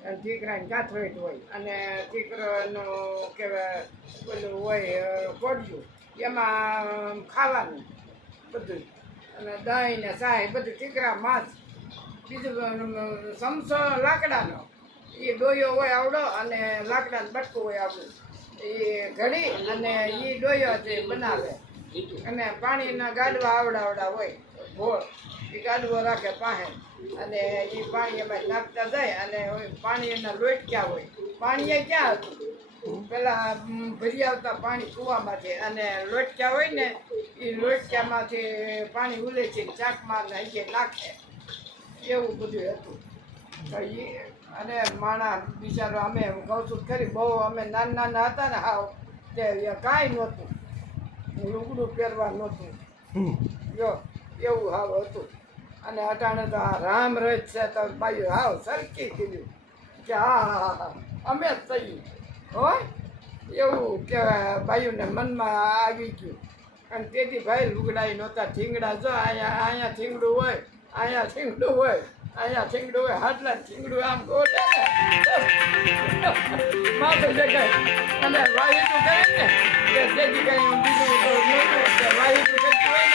અને દીકરાને કાથરોટ હોય અને દીકરાનો કહેવાય પેલું હોય કોડિયું એમાં ખાવાનું બધું અને દહીં ને સાય બધું દીકરા માંસ બીજું સમસો લાકડાનો એ ડોયો હોય આવડો અને લાકડાનો બટકું હોય આપણું એ ઘડી અને એ ડોયો જે બનાવે અને પાણીના ગાડવા આવડા હોય ભોળ એ ગાડવો રાખે પાસે અને એ પાણી એમાં નાખતા જાય અને પાણી એના લોટક્યા હોય પાણી એ ક્યાં હતું પેલા ભરી આવતા પાણી કૂવામાંથી અને લોટક્યા હોય ને એ લોટક્યામાંથી પાણી ઉલે છે ચાકમાં નાખે એવું બધું હતું તો એ અને માણા બિચારો અમે કહું છું ખરી બહુ અમે નાના હતા ને હાવ તે કાંઈ નહોતું લુગડું પહેરવા નહોતું જો એવું હાવ હતું અને અટાણે તો આ રામ રજ છે તો ભાઈ હાવ સરકી કીધું કે હા અમે જ થઈ હોય એવું કહેવાય ભાઈઓને મનમાં આવી ગયું અને તેથી ભાઈ લુગડાઈ નહોતા ઠીંગડા જો અહીંયા ઠીંગડું હોય અહીંયા ઠીંગડું હોય અહીંયા ઠીંગડું હોય હાટલા ઠીંગડું આમ ગોળે માથું દેખાય અને વાહિતું કરે ને કે તેથી કંઈ બીજું વાહિતું કરતું હોય